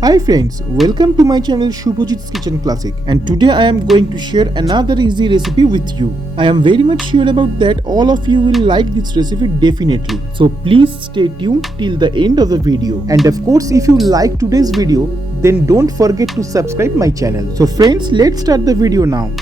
Hi friends, welcome to my channel Shubhajit's Kitchen Classic, and today I am going to share another easy recipe with you. I am very much sure about that all of you will like this recipe definitely. So please stay tuned till the end of the video. And of course, if you like today's video, then don't forget to subscribe my channel. So friends, let's start the video now.